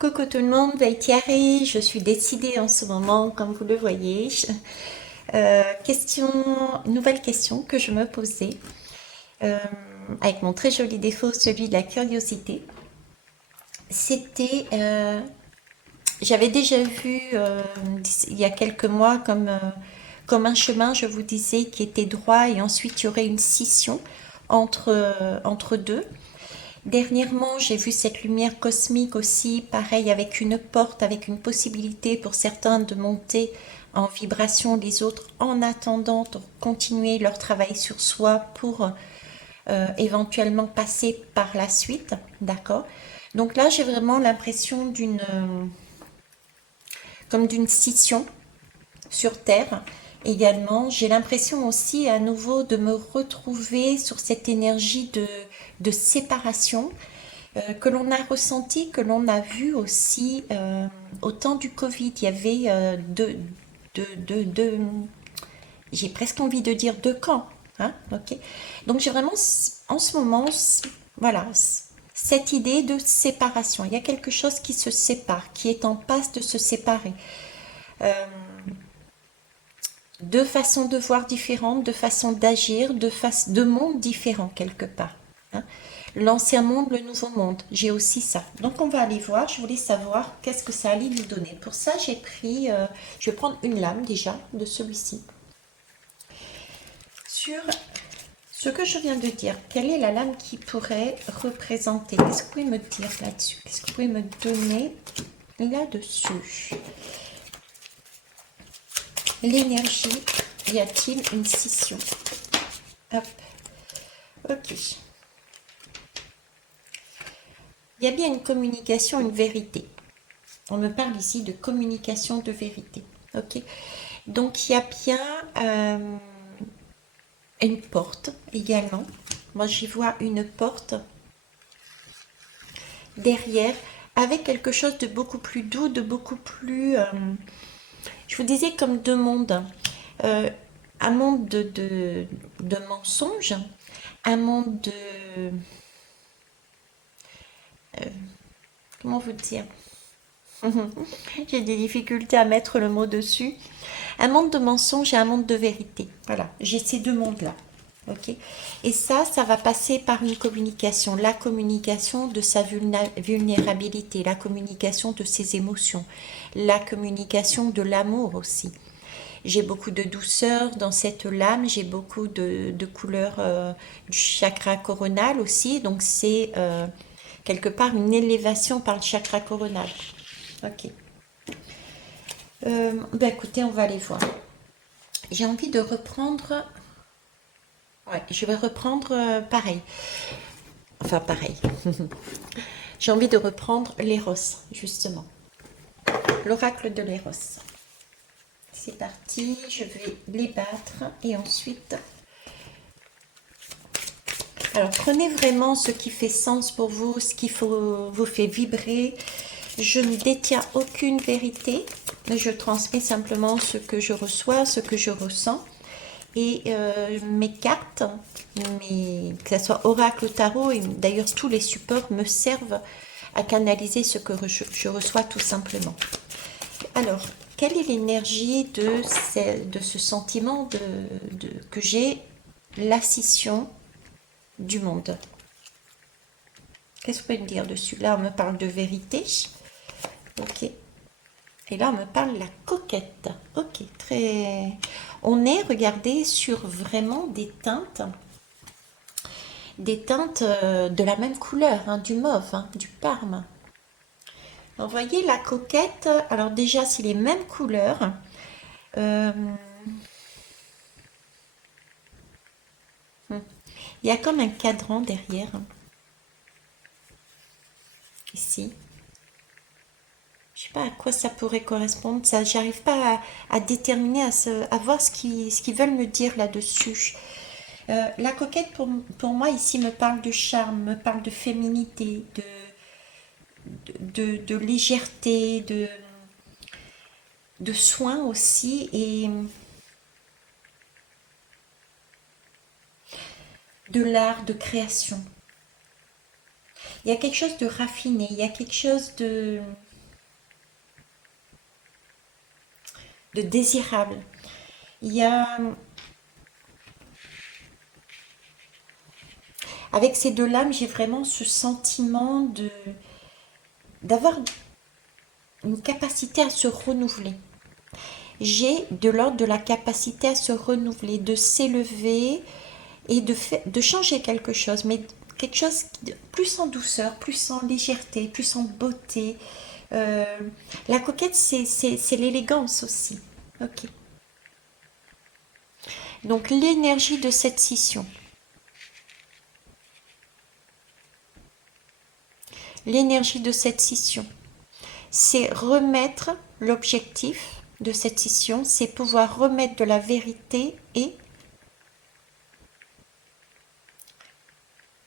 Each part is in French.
Coucou tout le monde, Thierry, je suis décidée en ce moment, comme vous le voyez. Nouvelle question que je me posais, euh, avec mon très joli défaut, celui de la curiosité. C'était, j'avais déjà vu il y a quelques mois comme un chemin, je vous disais, qui était droit et ensuite il y aurait une scission entre deux. Dernièrement, j'ai vu cette lumière cosmique aussi, pareil, avec une porte, avec une possibilité pour certains de monter en vibration, les autres en attendant de continuer leur travail sur soi pour éventuellement passer par la suite, d'accord? Donc là, j'ai vraiment l'impression comme d'une scission sur Terre. Également, j'ai l'impression aussi à nouveau de me retrouver sur cette énergie de séparation que l'on a ressenti, que l'on a vu aussi au temps du Covid. Il y avait j'ai presque envie de dire deux camps. Hein, ok. Donc j'ai vraiment en ce moment, voilà, cette idée de séparation. Il y a quelque chose qui se sépare, qui est en passe de se séparer. Euh, Deux façons de voir différentes, deux façons d'agir, deux mondes différents quelque part. Hein. L'ancien monde, le nouveau monde, j'ai aussi ça. Donc on va aller voir, je voulais savoir qu'est-ce que ça allait nous donner. Pour ça, je vais prendre une lame déjà de celui-ci. Sur ce que je viens de dire, quelle est la lame qui pourrait représenter? Qu'est-ce que vous pouvez me dire là-dessus? Qu'est-ce que vous pouvez me donner là-dessus? L'énergie, y a-t-il une scission? Hop, ok. Il y a bien une communication, une vérité. On me parle ici de communication de vérité. Ok. Donc il y a bien une porte également. Moi j'y vois une porte derrière avec quelque chose de beaucoup plus doux, de beaucoup plus... je vous disais comme deux mondes. Euh, un monde de mensonges, un monde de... comment vous dire? J'ai des difficultés à mettre le mot dessus. Un monde de mensonges et un monde de vérité. Voilà, j'ai ces deux mondes-là. Ok. Et ça va passer par une communication. La communication de sa vulnérabilité, la communication de ses émotions, la communication de l'amour aussi. J'ai beaucoup de douceur dans cette lame, j'ai beaucoup de couleurs du chakra coronal aussi. Donc c'est quelque part une élévation par le chakra coronal. Ok. Ben écoutez, on va aller voir. J'ai envie de reprendre. Ouais, je vais reprendre pareil. Enfin, pareil. J'ai envie de reprendre l'Éros, justement. L'oracle de l'Éros. C'est parti, je vais les battre et ensuite. Alors, prenez vraiment ce qui fait sens pour vous, ce qui vous fait vibrer. Je ne détiens aucune vérité, mais je transmets simplement ce que je reçois, ce que je ressens. Et mes cartes, que ce soit oracle ou tarot, et d'ailleurs tous les supports me servent à canaliser ce que je reçois tout simplement. Alors, quelle est l'énergie de ce sentiment que j'ai, la scission du monde? Qu'est-ce que vous pouvez me dire dessus? Là, on me parle de vérité. Ok. Et là, on me parle de la coquette. Ok, très... On est, regardez, sur vraiment des teintes de la même couleur, hein, du mauve, hein, du parme. Alors, vous voyez, la coquette, alors déjà, c'est les mêmes couleurs. Euh, il y a comme un cadran derrière, ici. Je sais pas à quoi ça pourrait correspondre. Ça, j'arrive pas à déterminer, à voir ce qu'ils veulent me dire là-dessus. La coquette, pour moi, ici, me parle de charme, me parle de féminité, de légèreté, de soin aussi, et de l'art, de création. Il y a quelque chose de raffiné, il y a quelque chose de... de désirable. Il y a, avec ces deux lames, j'ai vraiment ce sentiment d'avoir une capacité à se renouveler. J'ai de l'ordre de la capacité à se renouveler, de s'élever et de changer quelque chose, mais quelque chose plus en douceur, plus en légèreté, plus en beauté. Euh, la coquette, c'est l'élégance aussi. Ok. Donc l'énergie de cette scission. L'énergie de cette scission, c'est remettre l'objectif de cette scission, c'est pouvoir remettre de la vérité et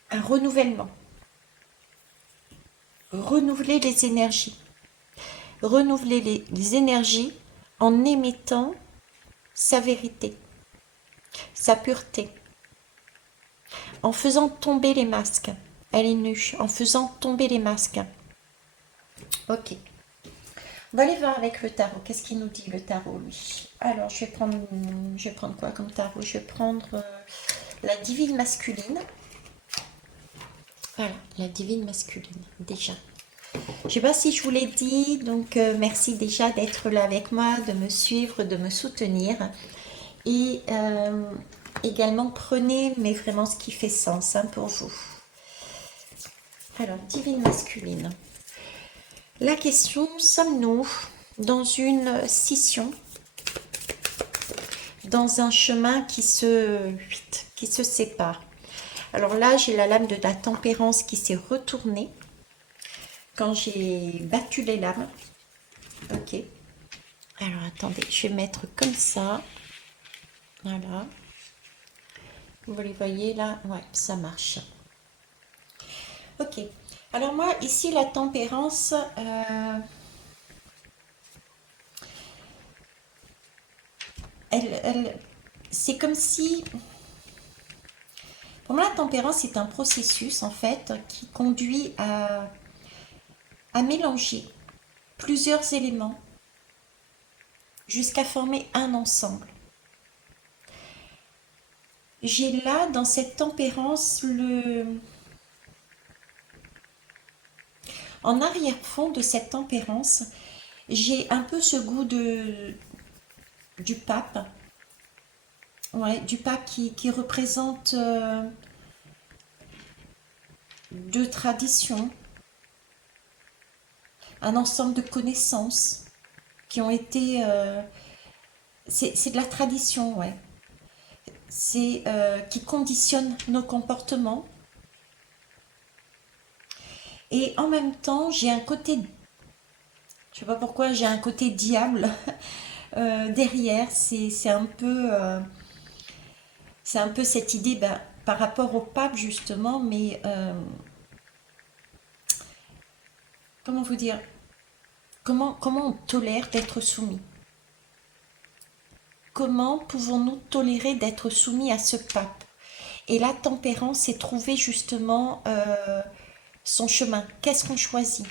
un renouvellement. Renouveler les énergies. Renouveler les énergies en émettant sa vérité, sa pureté, en faisant tomber les masques. Elle est nue, en faisant tomber les masques. Ok. On va aller voir avec le tarot. Qu'est-ce qu'il nous dit le tarot, lui? Alors, je vais prendre quoi comme tarot? Je vais prendre la divine masculine. Voilà, la divine masculine, déjà. Je ne sais pas si je vous l'ai dit, donc merci déjà d'être là avec moi, de me suivre, de me soutenir. Et également, prenez, mais vraiment ce qui fait sens pour vous. Alors, divine masculine. La question, sommes-nous dans une scission, dans un chemin qui se sépare? Alors là, j'ai la lame de la tempérance qui s'est retournée quand j'ai battu les lames. Ok. Alors, attendez, je vais mettre comme ça. Voilà. Vous les voyez là? Ouais, ça marche. Ok. Alors moi, ici, la tempérance... c'est comme si... Pour moi, la tempérance est un processus, en fait, qui conduit à mélanger plusieurs éléments jusqu'à former un ensemble. J'ai là, dans cette tempérance, en arrière-fond de cette tempérance, j'ai un peu ce goût du pape. Ouais, du pape qui représente deux traditions, un ensemble de connaissances qui ont été... c'est de la tradition, ouais. C'est qui conditionne nos comportements. Et en même temps, j'ai un côté... Je sais pas pourquoi, j'ai un côté diable derrière. C'est un peu cette idée par rapport au pape, justement, mais... comment vous dire? Comment on tolère d'être soumis? Comment pouvons-nous tolérer d'être soumis à ce pape? Et la tempérance, c'est trouver justement son chemin. Qu'est-ce qu'on choisit?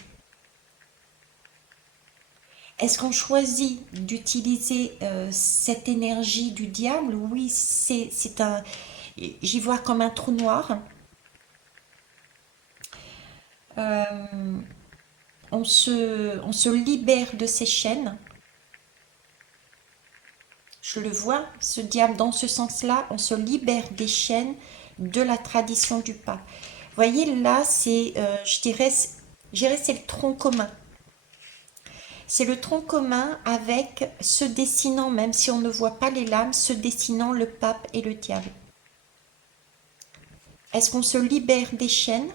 Est-ce qu'on choisit d'utiliser cette énergie du diable? Oui, c'est un... J'y vois comme un trou noir. Euh, on se libère de ces chaînes. Je le vois, ce diable, dans ce sens-là, on se libère des chaînes de la tradition du pape. Vous voyez, là, c'est, c'est le tronc commun. C'est le tronc commun avec se dessinant, même si on ne voit pas les lames, se dessinant le pape et le diable. Est-ce qu'on se libère des chaînes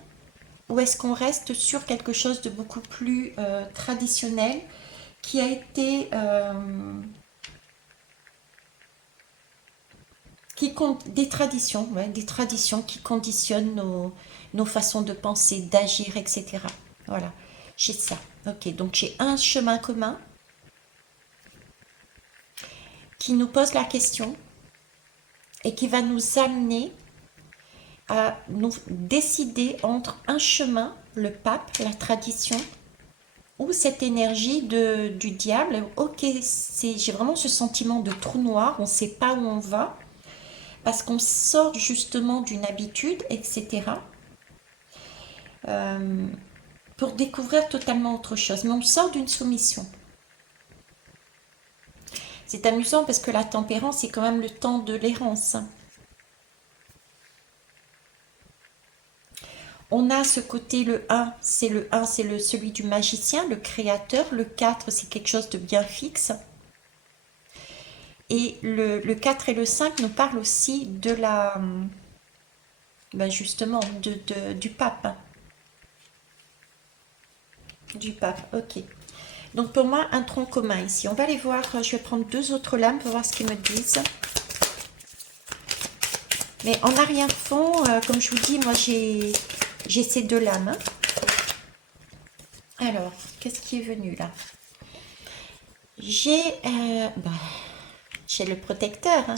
ou est-ce qu'on reste sur quelque chose de beaucoup plus traditionnel qui a été... des traditions qui conditionnent nos façons de penser, d'agir, etc. Voilà, j'ai ça. Ok, donc j'ai un chemin commun qui nous pose la question et qui va nous amener à nous décider entre un chemin, le pape, la tradition, ou cette énergie du diable. Ok, j'ai vraiment ce sentiment de trou noir, on ne sait pas où on va, parce qu'on sort justement d'une habitude, etc. euh, pour découvrir totalement autre chose. Mais on sort d'une soumission. C'est amusant parce que la tempérance, c'est quand même le temps de l'errance. On a ce côté, le 1, c'est celui du magicien, le créateur. Le 4, c'est quelque chose de bien fixe. Et le 4 et le 5 nous parlent aussi de la, ben justement, du pape. Du pape, ok. Donc pour moi, un tronc commun ici. On va aller voir, je vais prendre deux autres lames pour voir ce qu'ils me disent. Mais en arrière-fond, comme je vous dis, moi j'ai ces deux lames. Alors, qu'est-ce qui est venu là? J'ai le protecteur. Hein.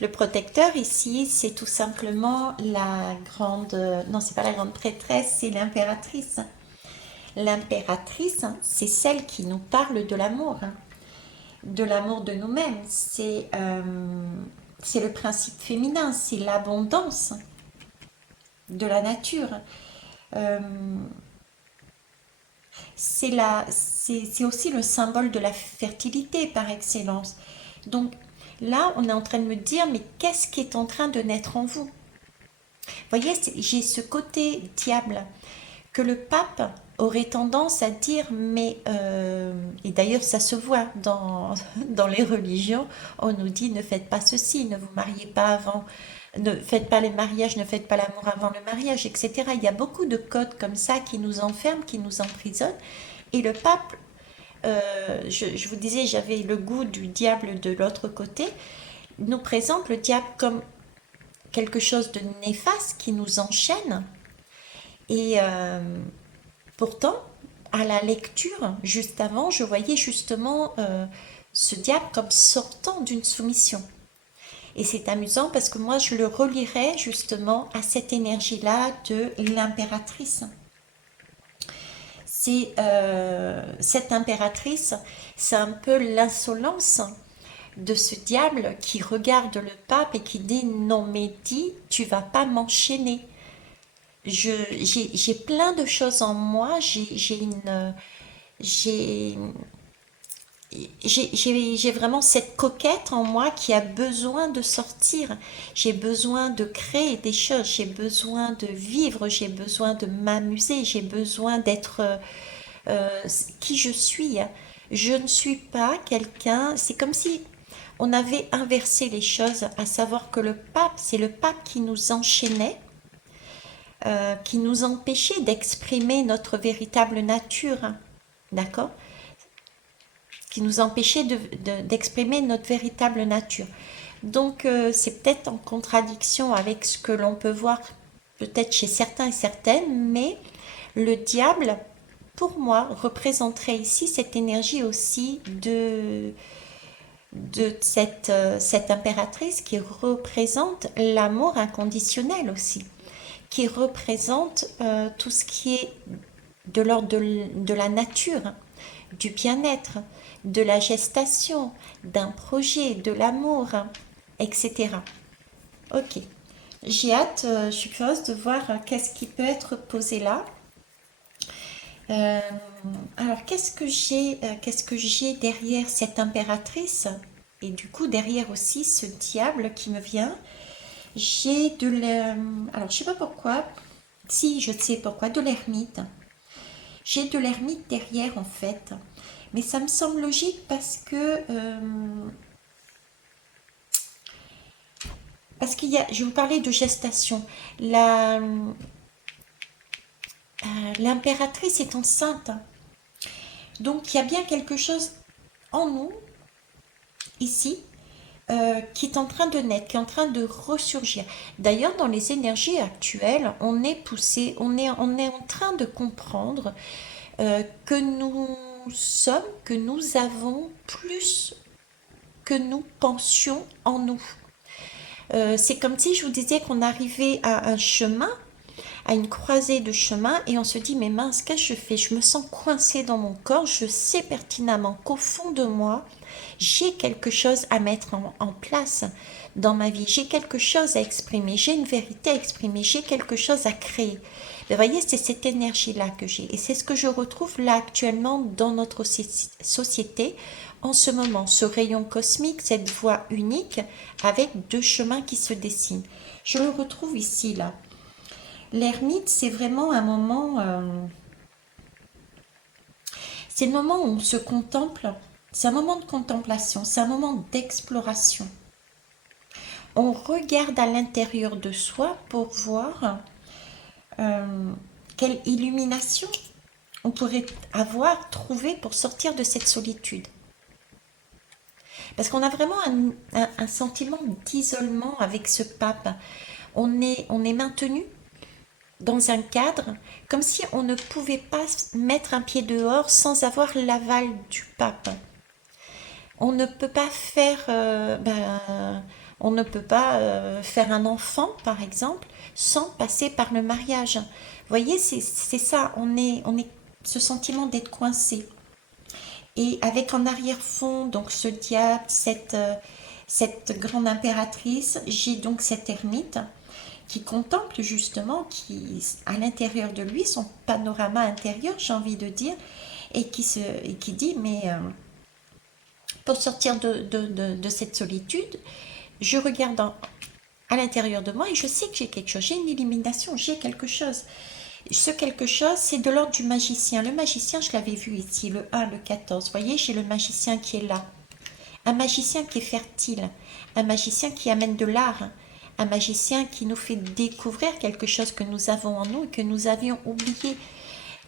Le protecteur ici, c'est tout simplement la grande... non, c'est pas la grande prêtresse, c'est l'impératrice. L'impératrice, hein, c'est celle qui nous parle de l'amour. Hein. De l'amour de nous-mêmes. C'est le principe féminin, c'est l'abondance de la nature. Euh, c'est aussi le symbole de la fertilité par excellence. Donc là, on est en train de me dire, mais qu'est-ce qui est en train de naître en vous? Vous voyez, j'ai ce côté diable que le pape aurait tendance à dire, mais, et d'ailleurs ça se voit dans les religions, on nous dit ne faites pas ceci, ne vous mariez pas avant, ne faites pas les mariages, ne faites pas l'amour avant le mariage, etc. Il y a beaucoup de codes comme ça qui nous enferment, qui nous emprisonnent. Et le pape, je vous disais, j'avais le goût du diable de l'autre côté, nous présente le diable comme quelque chose de néfaste qui nous enchaîne. Et pourtant, à la lecture, juste avant, je voyais justement ce diable comme sortant d'une soumission. Et c'est amusant parce que moi, je le relierais justement à cette énergie-là de l'impératrice. Cette impératrice, c'est un peu l'insolence de ce diable qui regarde le pape et qui dit non mais dis, tu vas pas m'enchaîner. J'ai plein de choses en moi, j'ai j'ai vraiment cette coquette en moi qui a besoin de sortir. J'ai besoin de créer des choses, j'ai besoin de vivre, j'ai besoin de m'amuser, j'ai besoin d'être qui je suis. Je ne suis pas quelqu'un, c'est comme si on avait inversé les choses, à savoir que le pape, c'est le pape qui nous enchaînait, qui nous empêchait d'exprimer notre véritable nature. D'accord? Qui nous empêchait d'exprimer notre véritable nature. Donc c'est peut-être en contradiction avec ce que l'on peut voir peut-être chez certains et certaines, mais le diable, pour moi, représenterait ici cette énergie aussi de cette impératrice qui représente l'amour inconditionnel aussi, qui représente tout ce qui est de l'ordre de la nature, du bien-être, de la gestation, d'un projet, de l'amour, etc. Ok, j'ai hâte, je suis curieuse de voir qu'est-ce qui peut être posé là. Euh, alors, qu'est-ce que j'ai derrière cette impératrice et du coup derrière aussi ce diable qui me vient. J'ai de alors je sais pas pourquoi, si je sais pourquoi, de l'ermite. J'ai de l'ermite derrière en fait, mais ça me semble logique parce qu'il y a, je vais vous parler de gestation. L'impératrice est enceinte, donc il y a bien quelque chose en nous ici qui est en train de naître, qui est en train de ressurgir. D'ailleurs, dans les énergies actuelles, on est poussé, on est en train de comprendre que nous sommes, que nous avons plus que nous pensions en nous. C'est comme si je vous disais qu'on arrivait à un chemin à une croisée de chemin et on se dit, mais mince, qu'est-ce que je fais? Je me sens coincée dans mon corps, je sais pertinemment qu'au fond de moi, j'ai quelque chose à mettre en place dans ma vie, j'ai quelque chose à exprimer, j'ai une vérité à exprimer, j'ai quelque chose à créer. Vous voyez, c'est cette énergie-là que j'ai. Et c'est ce que je retrouve là actuellement dans notre société en ce moment. Ce rayon cosmique, cette voie unique avec deux chemins qui se dessinent. Je le retrouve ici, là. L'ermite, c'est vraiment un moment... c'est le moment où on se contemple. C'est un moment de contemplation, c'est un moment d'exploration. On regarde à l'intérieur de soi pour voir quelle illumination on pourrait avoir trouvé pour sortir de cette solitude. Parce qu'on a vraiment un sentiment d'isolement avec ce pape. On est maintenu dans un cadre comme si on ne pouvait pas mettre un pied dehors sans avoir l'aval du pape. On ne peut pas faire, on ne peut pas faire un enfant, par exemple, sans passer par le mariage. Vous voyez, c'est ça, on est ce sentiment d'être coincé. Et avec en arrière-fond, donc ce diable, cette grande impératrice, j'ai donc cet ermite qui contemple justement, qui à l'intérieur de lui, son panorama intérieur, j'ai envie de dire, et qui dit, mais pour sortir de cette solitude, je regarde à l'intérieur de moi et je sais que j'ai quelque chose, j'ai une illumination, j'ai quelque chose. Ce quelque chose, c'est de l'ordre du magicien. Le magicien, je l'avais vu ici, le 1, le 14. Vous voyez, j'ai le magicien qui est là. Un magicien qui est fertile, un magicien qui amène de l'art, un magicien qui nous fait découvrir quelque chose que nous avons en nous et que nous avions oublié.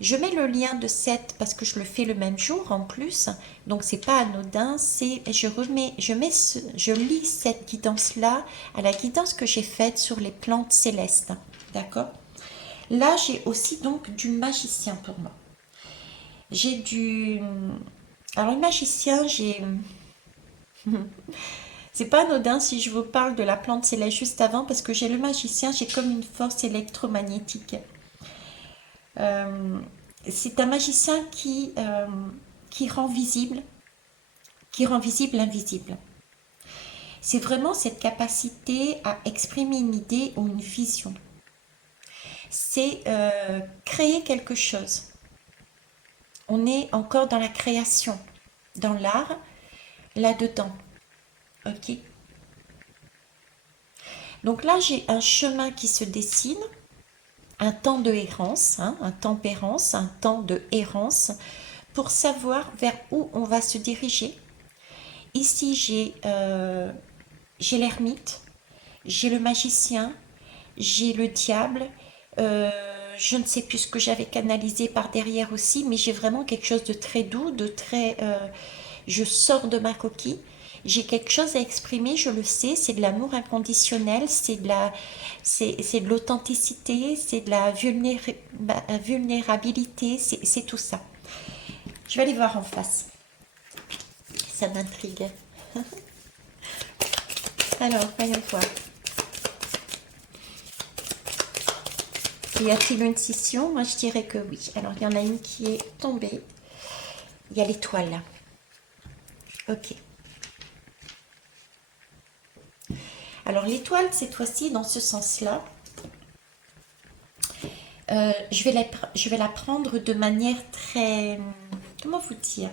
Je mets le lien de 7 parce que je le fais le même jour en plus, donc c'est pas anodin, je lis cette guidance-là à la guidance que j'ai faite sur les plantes célestes, d'accord? Là, j'ai aussi donc du magicien pour moi. J'ai du... Alors, le magicien, j'ai... C'est pas anodin si je vous parle de la plante céleste juste avant, parce que j'ai le magicien, j'ai comme une force électromagnétique. C'est un magicien qui rend visible l'invisible. C'est vraiment cette capacité à exprimer une idée ou une vision. C'est créer quelque chose. On est encore dans la création, dans l'art, là-dedans. Ok. Donc là, j'ai un chemin qui se dessine, un temps de errance, hein, un tempérance, un temps de errance, pour savoir vers où on va se diriger. Ici, j'ai l'ermite, j'ai le magicien, j'ai le diable, je ne sais plus ce que j'avais canalisé par derrière aussi, mais j'ai vraiment quelque chose de très doux, de très... je sors de ma coquille, j'ai quelque chose à exprimer, je le sais, c'est de l'amour inconditionnel, c'est de l'authenticité, c'est de la vulnérabilité, c'est tout ça. Je vais aller voir en face. Ça m'intrigue. Alors, voyons voir. Y a-t-il une scission? Moi, je dirais que oui. Alors, il y en a une qui est tombée. Il y a l'étoile là. Ok. Alors, l'étoile, cette fois-ci, dans ce sens-là, je vais la prendre de manière très... Comment vous dire?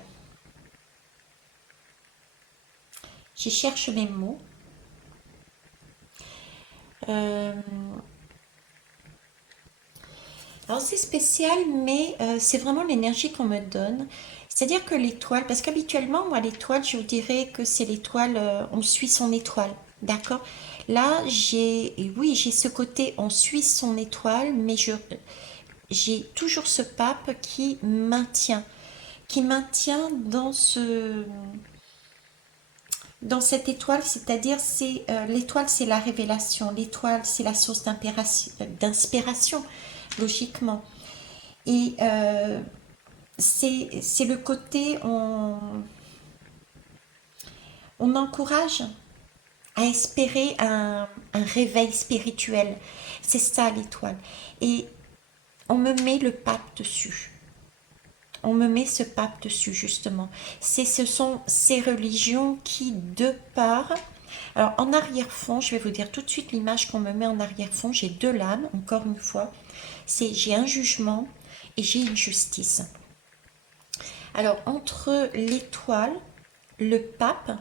Je cherche mes mots. Alors c'est spécial, mais c'est vraiment l'énergie qu'on me donne. C'est-à-dire que l'étoile, parce qu'habituellement, moi, l'étoile, je vous dirais que c'est l'étoile, on suit son étoile, d'accord? Là, oui, j'ai ce côté, on suit son étoile, mais j'ai toujours ce pape qui maintient dans cette étoile, c'est-à-dire l'étoile, c'est la révélation, l'étoile, c'est la source d'inspiration, logiquement. Et c'est le côté, on encourage à espérer un réveil spirituel. C'est ça l'étoile. Et on me met le pape dessus. On me met ce pape dessus, justement. Ce sont ces religions qui, de part... Alors, en arrière-fond, je vais vous dire tout de suite l'image qu'on me met en arrière-fond. J'ai deux lames, encore une fois. J'ai un jugement et j'ai une justice. Alors, entre l'étoile, le pape,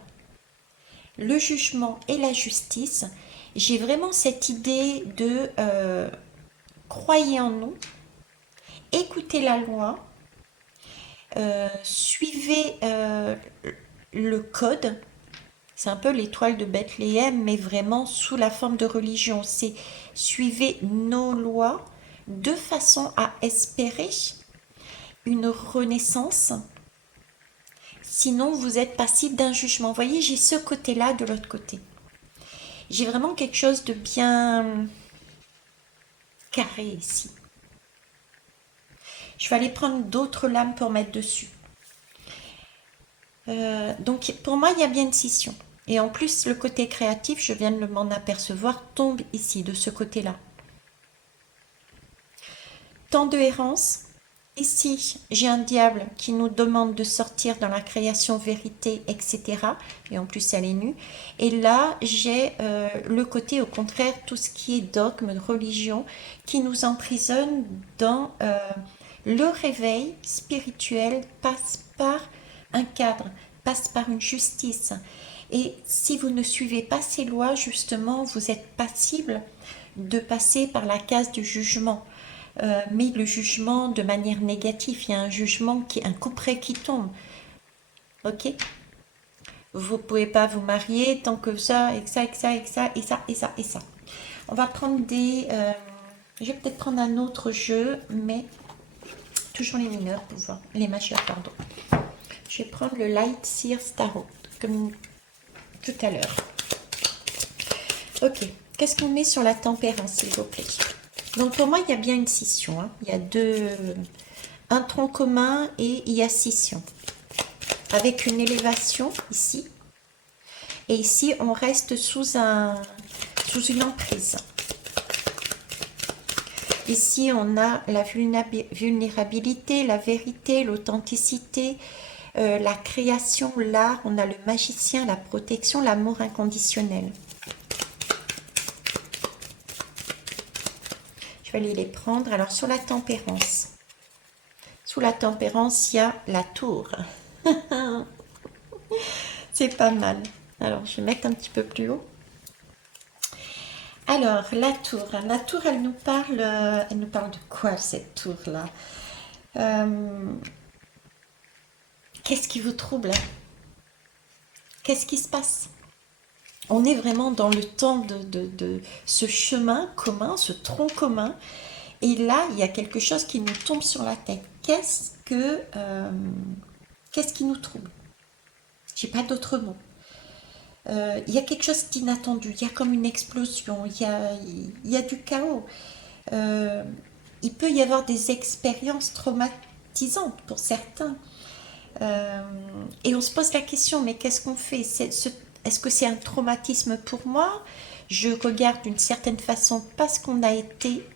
le jugement et la justice, j'ai vraiment cette idée de croyez en nous, écoutez la loi, suivez le code. C'est un peu l'étoile de Bethléem, mais vraiment sous la forme de religion. C'est suivez nos lois de façon à espérer une renaissance. Sinon, vous êtes passible d'un jugement. Vous voyez, j'ai ce côté-là de l'autre côté. J'ai vraiment quelque chose de bien carré ici. Je vais aller prendre d'autres lames pour mettre dessus. Donc, pour moi, il y a bien une scission. Et en plus, le côté créatif, je viens de m'en apercevoir, tombe ici, de ce côté-là. Temps de errance. Ici, j'ai un diable qui nous demande de sortir dans la création, vérité, etc. Et en plus, elle est nue. Et là, j'ai le côté, au contraire, tout ce qui est dogme, religion, qui nous emprisonne dans le réveil spirituel, passe par un cadre, passe par une justice. Et si vous ne suivez pas ces lois, justement, vous êtes passible de passer par la case du jugement. Mais le jugement de manière négative, il y a un jugement, un couperet qui tombe. Ok? Vous ne pouvez pas vous marier tant que ça, et ça, et ça, et ça, et ça, et ça, et ça. On va prendre des... je vais peut-être prendre un autre jeu, mais toujours les mineurs, pour voir. Les majeurs, pardon. Je vais prendre le Light Seer Tarot, comme tout à l'heure. Ok. Qu'est-ce qu'on met sur la tempérance, s'il vous plaît? Donc pour moi, il y a bien une scission. Hein. Il y a un tronc commun et il y a scission. Avec une élévation ici. Et ici, on reste sous une emprise. Ici, on a la vulnérabilité, la vérité, l'authenticité, la création, l'art. On a le magicien, la protection, l'amour inconditionnel. Je vais aller les prendre. Alors, sur la tempérance. Sous la tempérance, il y a la tour. C'est pas mal. Alors, je vais mettre un petit peu plus haut. Alors, la tour. La tour, elle nous parle de quoi, cette tour-là? Qu'est-ce qui vous trouble? Qu'est-ce qui se passe? On est vraiment dans le temps de ce chemin commun, ce tronc commun. Et là, il y a quelque chose qui nous tombe sur la tête. Qu'est-ce qui nous trouble? J'ai pas d'autre mot. Il y a quelque chose d'inattendu. Il y a comme une explosion. Il y a du chaos. Il peut y avoir des expériences traumatisantes pour certains. Et on se pose la question, mais qu'est-ce qu'on fait? Est-ce que c'est un traumatisme pour moi? Je regarde d'une certaine façon parce qu'on a été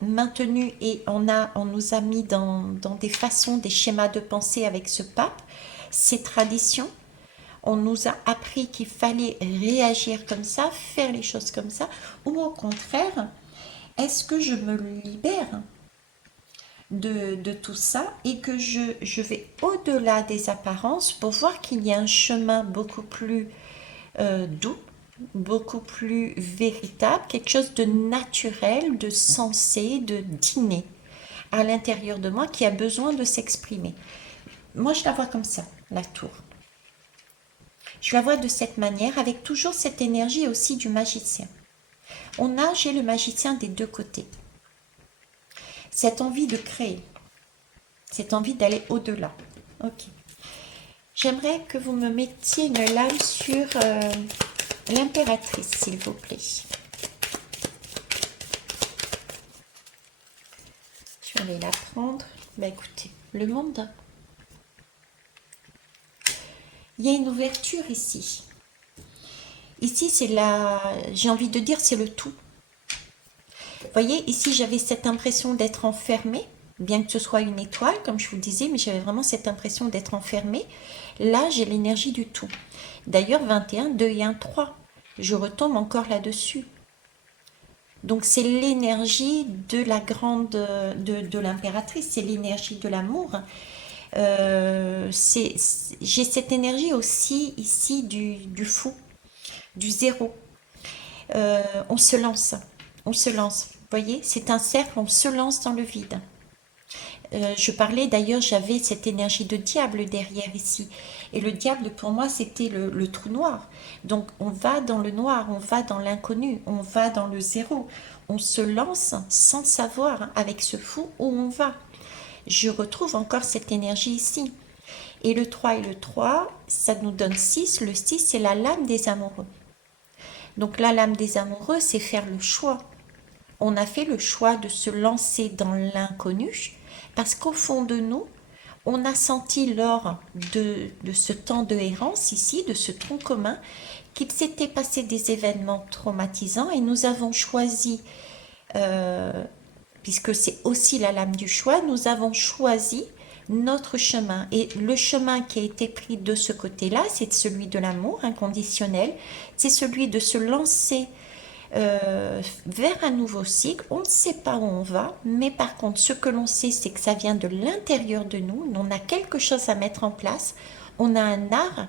maintenu et on nous a mis dans des façons, des schémas de pensée avec ce pape, ces traditions. On nous a appris qu'il fallait réagir comme ça, faire les choses comme ça, ou au contraire, est-ce que je me libère de tout ça et que je vais au-delà des apparences pour voir qu'il y a un chemin beaucoup plus doux, beaucoup plus véritable, quelque chose de naturel, de sensé, de d'inné à l'intérieur de moi qui a besoin de s'exprimer. Moi, je la vois comme ça, la tour. Je la vois de cette manière, avec toujours cette énergie aussi du magicien. J'ai le magicien des deux côtés. Cette envie de créer, cette envie d'aller au-delà. Ok. J'aimerais que vous me mettiez une lame sur l'impératrice, s'il vous plaît. Je vais aller la prendre. Bah écoutez, le monde. Il y a une ouverture ici. Ici, j'ai envie de dire, c'est le tout. voyez, ici, j'avais cette impression d'être enfermée, bien que ce soit une étoile, comme je vous le disais, mais j'avais vraiment cette impression d'être enfermée. Là, j'ai l'énergie du tout. D'ailleurs, 21, 2 et 1, 3. Je retombe encore là-dessus. Donc, c'est l'énergie de la grande, de l'impératrice, c'est l'énergie de l'amour. J'ai cette énergie aussi ici du fou, du zéro. On se lance, on se lance. Vous voyez, c'est un cercle, on se lance dans le vide. Je parlais d'ailleurs, j'avais cette énergie de diable derrière ici. Et le diable, pour moi, c'était le trou noir. Donc, on va dans le noir, on va dans l'inconnu, on va dans le zéro. On se lance sans savoir avec ce fou où on va. Je retrouve encore cette énergie ici. Et le 3 et le 3, ça nous donne 6. Le 6, c'est la lame des amoureux. Donc, la lame des amoureux, c'est faire le choix. On a fait le choix de se lancer dans l'inconnu parce qu'au fond de nous, on a senti lors de ce temps de errance ici, de ce tronc commun, qu'il s'était passé des événements traumatisants et nous avons choisi, puisque c'est aussi la lame du choix, nous avons choisi notre chemin. Et le chemin qui a été pris de ce côté-là, c'est celui de l'amour inconditionnel, c'est celui de se lancer vers un nouveau cycle. On ne sait pas où on va, mais par contre, ce que l'on sait, c'est que ça vient de l'intérieur de nous. On a quelque chose à mettre en place. On a un art.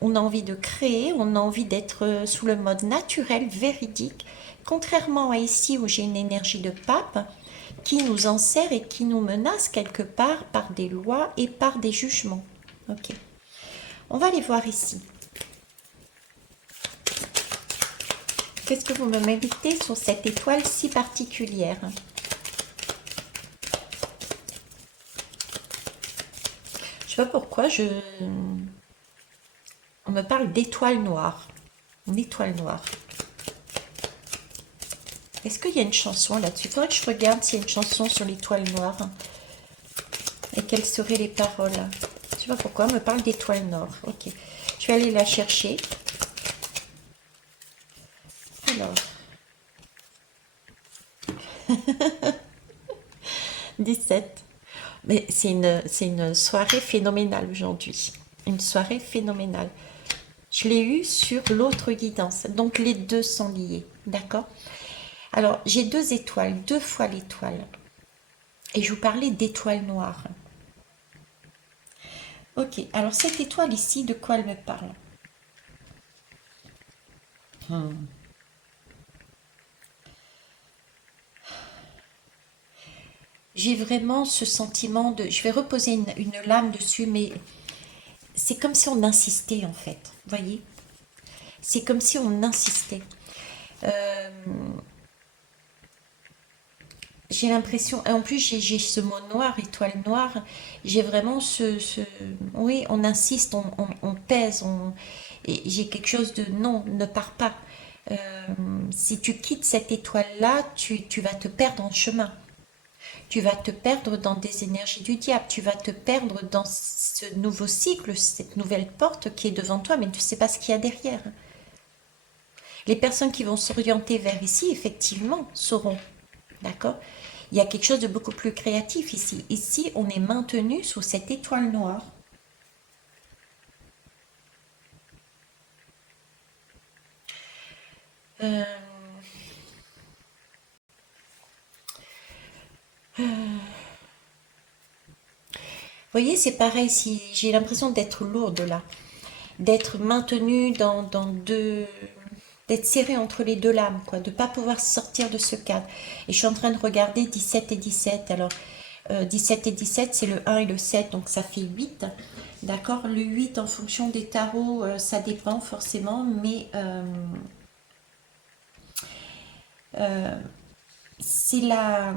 On a envie de créer. On a envie d'être sous le mode naturel, véridique. Contrairement à ici où j'ai une énergie de pape qui nous enserre et qui nous menace quelque part par des lois et par des jugements. Ok. On va aller voir ici. Qu'est-ce que vous me méritez sur cette étoile si particulière? Je sais pas pourquoi on me parle d'étoile noire. Une étoile noire. Est-ce qu'il y a une chanson là-dessus? Il faudrait que je regarde s'il y a une chanson sur l'étoile noire. Et quelles seraient les paroles? Je sais pas pourquoi on me parle d'étoile noire. Ok. Je vais aller la chercher. Alors. 17. Mais c'est une soirée phénoménale aujourd'hui. Une soirée phénoménale. Je l'ai eu sur l'autre guidance. Donc les deux sont liés. D'accord? Alors j'ai deux étoiles, deux fois l'étoile. Et je vous parlais d'étoile noire. Ok, alors cette étoile ici, de quoi elle me parle? J'ai vraiment ce sentiment de... Je vais reposer une lame dessus, mais c'est comme si on insistait en fait. Vous voyez? C'est comme si on insistait. Euh, j'ai l'impression... En plus, j'ai ce mot noir, étoile noire. J'ai vraiment oui, on insiste, on pèse. Et j'ai quelque chose de... Non, ne pars pas. Euh, si tu quittes cette étoile-là, tu vas te perdre en chemin. Tu vas te perdre dans des énergies du diable, tu vas te perdre dans ce nouveau cycle, cette nouvelle porte qui est devant toi, mais tu ne sais pas ce qu'il y a derrière. Les personnes qui vont s'orienter vers ici, effectivement, sauront. D'accord? Il y a quelque chose de beaucoup plus créatif ici. Ici, on est maintenu sous cette étoile noire. Euh, Vous voyez, c'est pareil, si j'ai l'impression d'être lourde là, d'être maintenue dans deux, d'être serrée entre les deux lames, quoi, de ne pas pouvoir sortir de ce cadre. Et je suis en train de regarder 17 et 17. Alors, 17 et 17, c'est le 1 et le 7, donc ça fait 8. D'accord? Le 8, en fonction des tarots, ça dépend forcément, mais euh, c'est la...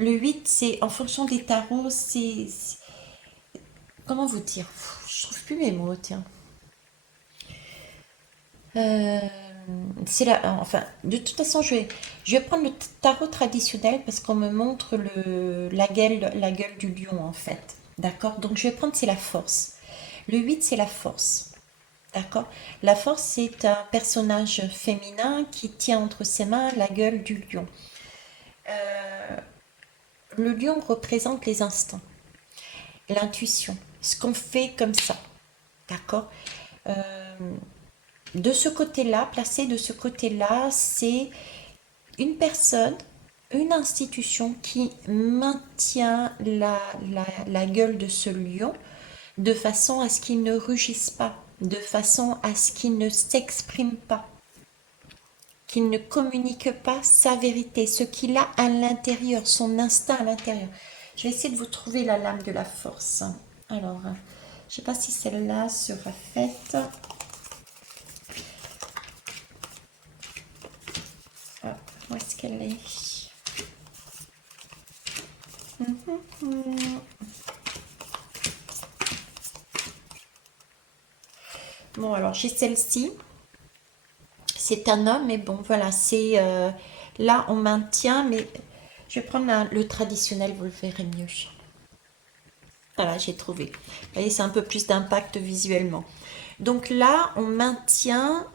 Le 8, c'est en fonction des tarots, comment vous dire? Je trouve plus mes mots, tiens. Euh, c'est la, enfin, de toute façon, je vais prendre le tarot traditionnel parce qu'on me montre la gueule du lion en fait. D'accord? Donc je vais prendre, c'est la force. Le 8 c'est la force. D'accord? La force, c'est un personnage féminin qui tient entre ses mains la gueule du lion. Le lion représente les instincts, l'intuition, ce qu'on fait comme ça. D'accord? Euh, de ce côté-là, placé de ce côté-là, c'est une personne, une institution qui maintient la gueule de ce lion de façon à ce qu'il ne rugisse pas, de façon à ce qu'il ne s'exprime pas, qu'il ne communique pas sa vérité, ce qu'il a à l'intérieur, son instinct à l'intérieur. Je vais essayer de vous trouver la lame de la force. Alors, je ne sais pas si celle-là sera faite. Ah, où est-ce qu'elle est? Bon, alors j'ai celle-ci. C'est un homme, mais bon, voilà, c'est là on maintient, mais je vais prendre le traditionnel, vous le verrez mieux. Voilà, j'ai trouvé. Vous voyez, c'est un peu plus d'impact visuellement. Donc là, on maintient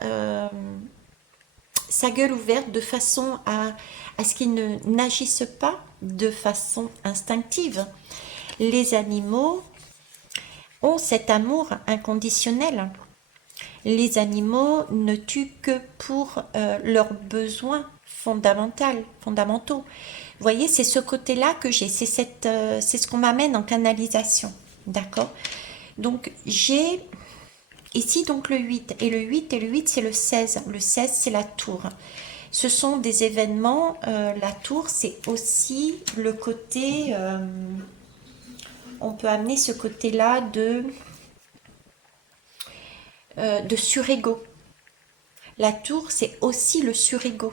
sa gueule ouverte de façon à ce qu'il n'agisse pas de façon instinctive. Les animaux ont cet amour inconditionnel. Les animaux ne tuent que pour leurs besoins fondamentaux. Vous voyez, c'est ce côté-là que j'ai, c'est ce qu'on m'amène en canalisation. D'accord? Donc, j'ai ici donc le 8, et le 8, c'est le 16. Le 16, c'est la tour. Ce sont des événements, la tour, c'est aussi le côté, on peut amener ce côté-là de surego. La tour, c'est aussi le surego.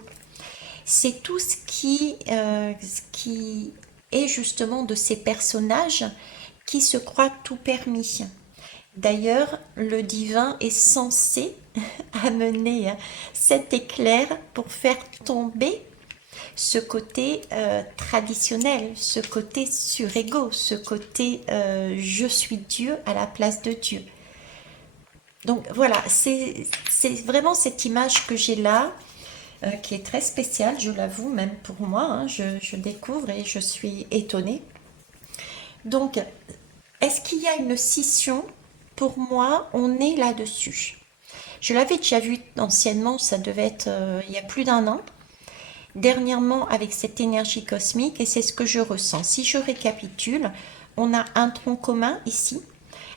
C'est tout ce qui est justement de ces personnages qui se croient tout permis. D'ailleurs, le divin est censé amener cet éclair pour faire tomber ce côté traditionnel, ce côté surego, ce côté je suis Dieu à la place de Dieu. Donc voilà, c'est vraiment cette image que j'ai là, qui est très spéciale, je l'avoue, même pour moi, hein, je découvre et je suis étonnée. Donc, est-ce qu'il y a une scission? Pour moi, on est là-dessus. Je l'avais déjà vu anciennement, ça devait être il y a plus d'un an. Dernièrement, avec cette énergie cosmique, et c'est ce que je ressens. Si je récapitule, on a un tronc commun ici,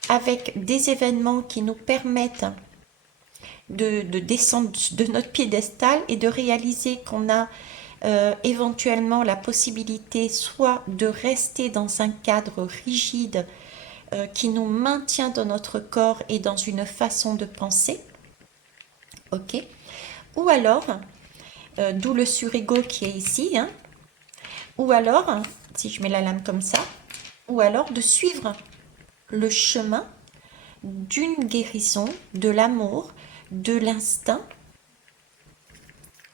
avec des événements qui nous permettent de descendre de notre piédestal et de réaliser qu'on a éventuellement la possibilité soit de rester dans un cadre rigide qui nous maintient dans notre corps et dans une façon de penser, ok, ou alors, d'où le surego qui est ici, hein, ou alors, si je mets la lame comme ça, ou alors de suivre le chemin d'une guérison, de l'amour, de l'instinct,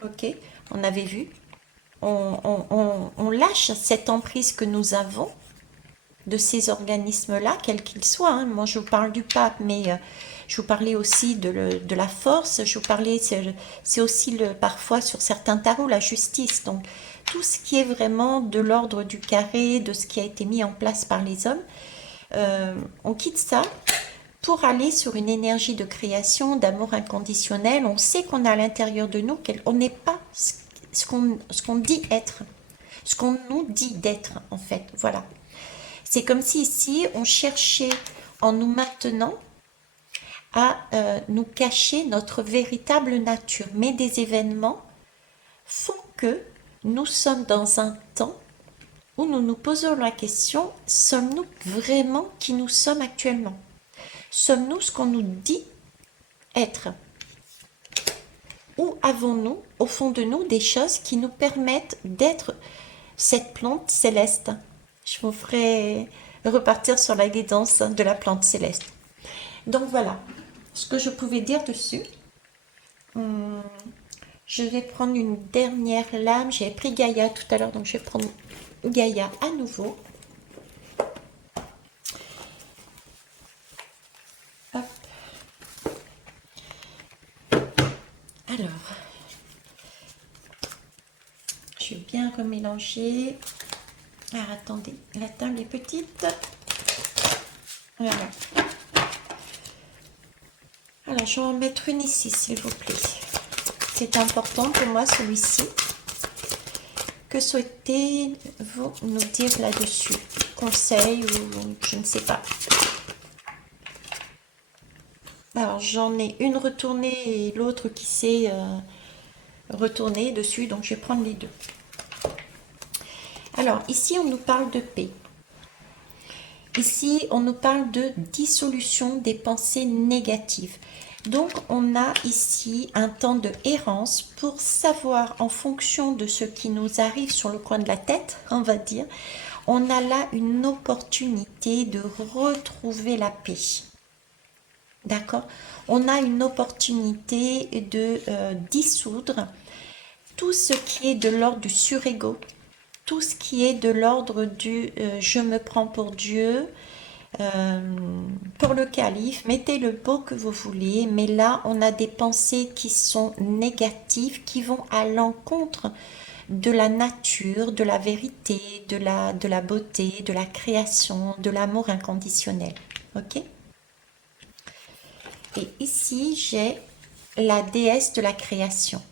ok, on avait vu, on lâche cette emprise que nous avons de ces organismes-là, quels qu'ils soient. Hein. Moi, je vous parle du pape, mais je vous parlais aussi de la force. Je vous parlais, c'est aussi parfois sur certains tarots, la justice. Donc, tout ce qui est vraiment de l'ordre du carré, de ce qui a été mis en place par les hommes, on quitte ça pour aller sur une énergie de création, d'amour inconditionnel. On sait qu'on a à l'intérieur de nous, on n'est pas ce qu'on dit être, ce qu'on nous dit d'être, en fait. Voilà. C'est comme si ici, on cherchait en nous maintenant à nous cacher notre véritable nature. Mais des événements font que nous sommes dans un temps où nous nous posons la question, sommes-nous vraiment qui nous sommes actuellement? Sommes-nous ce qu'on nous dit être? Ou avons-nous, au fond de nous, des choses qui nous permettent d'être cette plante céleste? Je vous ferai repartir sur la guidance de la plante céleste. Donc voilà ce que je pouvais dire dessus. Je vais prendre une dernière lame. J'avais pris Gaïa tout à l'heure, donc je vais prendre Gaïa à nouveau. Hop. mélanger. Alors, attendez, la table est petite. Voilà. Alors, je vais en mettre une ici, s'il vous plaît. C'est important pour moi, celui-ci. Que souhaitez-vous nous dire là-dessus? Conseil ou je ne sais pas. Alors, j'en ai une retournée et l'autre qui s'est retournée dessus, donc je vais prendre les deux. Alors, ici, on nous parle de paix. Ici, on nous parle de dissolution des pensées négatives. Donc, on a ici un temps de errance pour savoir, en fonction de ce qui nous arrive sur le coin de la tête, on va dire, on a là une opportunité de retrouver la paix. D'accord? On a une opportunité de dissoudre tout ce qui est de l'ordre du surego, tout ce qui est de l'ordre du je me prends pour Dieu, pour le calife, mettez le beau que vous voulez, mais là on a des pensées qui sont négatives, qui vont à l'encontre de la nature, de la vérité, de la beauté, de la création, de l'amour inconditionnel. Ok? Et ici, j'ai la déesse de la création,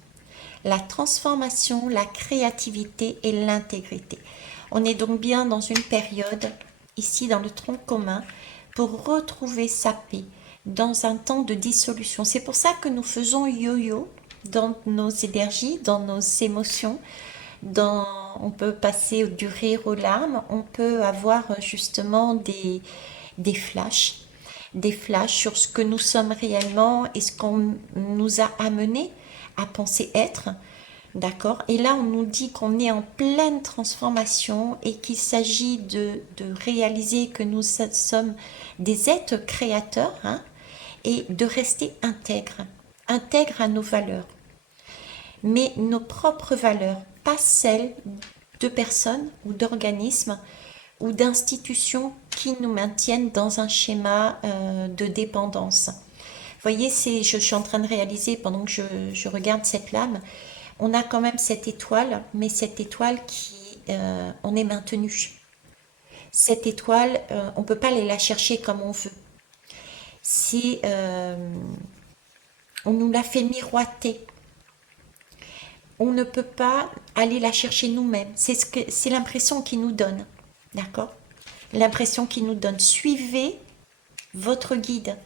la transformation, la créativité et l'intégrité. On est donc bien dans une période, ici dans le tronc commun, pour retrouver sa paix dans un temps de dissolution. C'est pour ça que nous faisons yo-yo dans nos énergies, dans nos émotions. On peut passer du rire aux larmes, on peut avoir justement des flashs sur ce que nous sommes réellement et ce qu'on nous a amené à penser être. D'accord? Et là, on nous dit qu'on est en pleine transformation et qu'il s'agit de réaliser que nous sommes des êtres créateurs, hein, et de rester intègres à nos valeurs. Mais nos propres valeurs, pas celles de personnes ou d'organismes ou d'institutions qui nous maintiennent dans un schéma de dépendance. Vous voyez, je suis en train de réaliser, pendant que je regarde cette lame, on a quand même cette étoile, mais cette étoile on est maintenu. Cette étoile, on ne peut pas aller la chercher comme on veut. On nous l'a fait miroiter. On ne peut pas aller la chercher nous-mêmes. C'est l'impression qu'il nous donne. D'accord? L'impression qu'il nous donne. Suivez votre guide.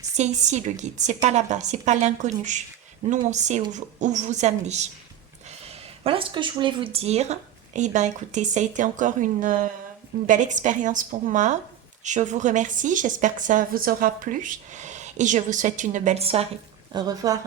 C'est ici le guide, c'est pas là-bas, c'est pas l'inconnu. Nous, on sait où vous amener. Voilà ce que je voulais vous dire. Et ben, écoutez, ça a été encore une belle expérience pour moi. Je vous remercie, j'espère que ça vous aura plu et je vous souhaite une belle soirée. Au revoir.